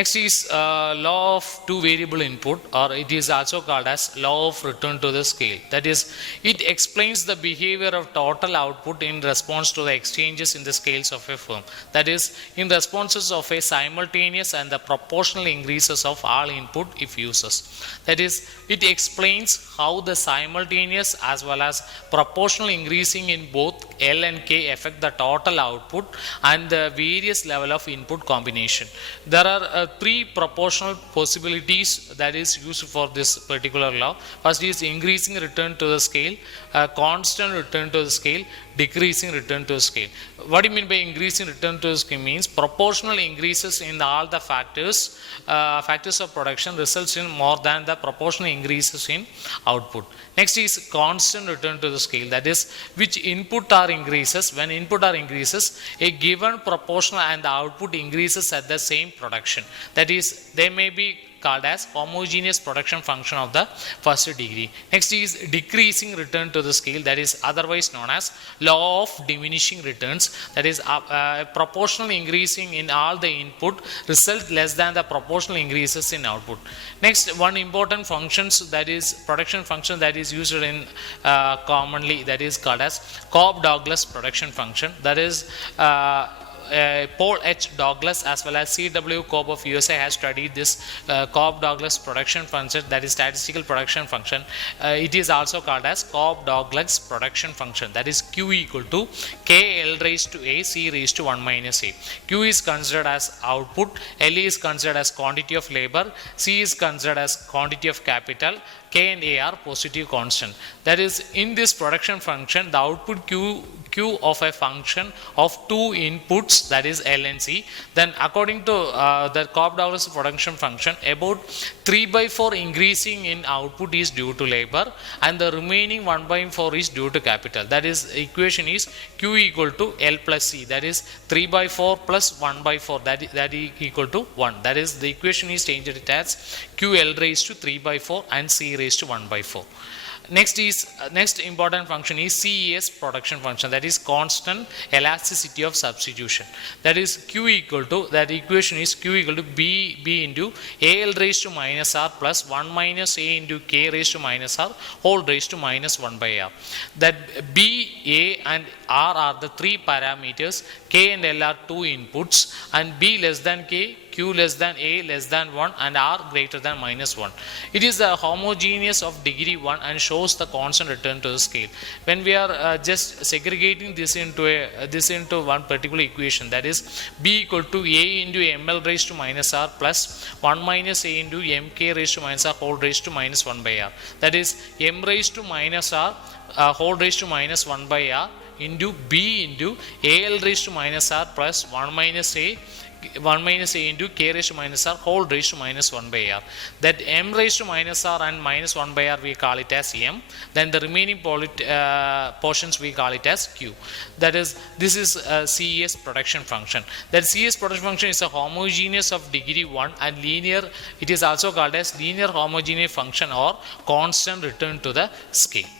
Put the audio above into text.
Next is law of two variable input, or it is also called as law of return to the scale. That is, it explains the behavior of total output in response to the exchanges in the scales of a firm. That is, in responses of a simultaneous and the proportional increases of all input if uses. That is, it explains how the simultaneous as well as proportional increasing in both L and K affect the total output and the various level of input combination. There are three proportional possibilities that is used for this particular law. First is increasing return to the scale, constant return to the scale, decreasing return to the scale. What do you mean by increasing return to the scale? Means proportional increases in all the factors of production results in more than the proportional increases in output. Next is constant return to the scale. That is, which input are increases. When input are increases, a given proportional and the output increases at the same production. That is, they may be called as homogeneous production function of the first degree. Next is decreasing return to the scale, that is otherwise known as law of diminishing returns. That is proportional increasing in all the input result less than the proportional increases in output. Next, one important functions, that is production function that is used in commonly, that is called as Cobb-Douglas production function. That is Paul H. Douglas as well as C.W. Cobb of USA has studied this Cobb-Douglas production function, that is statistical production function. It is also called as Cobb-Douglas production function. That is Q equal to K L raised to A C raised to 1 minus A. Q is considered as output, L is considered as quantity of labor, C is considered as quantity of capital, K and A are positive constant. That is, in this production function, the output Q of a function of two inputs, that is L and C. Then according to the Cobb-Douglas production function, about 3/4 increasing in output is due to labor and the remaining 1/4 is due to capital. That is, equation is Q equal to L plus C. That is 3/4 plus 1/4, that is equal to 1. That is, the equation is changed it as Q L raised to 3/4 and C raised to 1/4. Next important function is CES production function, that is constant elasticity of substitution. That is Q equal to, that equation is Q equal to B into AL raised to minus R plus 1 minus A into K raised to minus R whole raised to minus 1 by R. That B, A and R are the three parameters, K and L are two inputs, and B less than K, Q less than A less than 1 and R greater than minus 1. It is a homogeneous of degree 1 and shows the constant return to the scale. When we are just segregating this into one particular equation, that is B equal to A into ML raised to minus R plus 1 minus A into MK raised to minus R whole raised to minus 1 by R. That is M raised to minus R whole raised to minus 1 by R into B into AL raised to minus R plus 1 minus A into K raised to minus R whole raised to minus 1 by R. That M raised to minus R and minus 1 by R we call it as M. Then the remaining portions we call it as Q. That is, this is CES production function. That CES production function is a homogeneous of degree 1 and linear. It is also called as linear homogeneous function or constant return to the scale.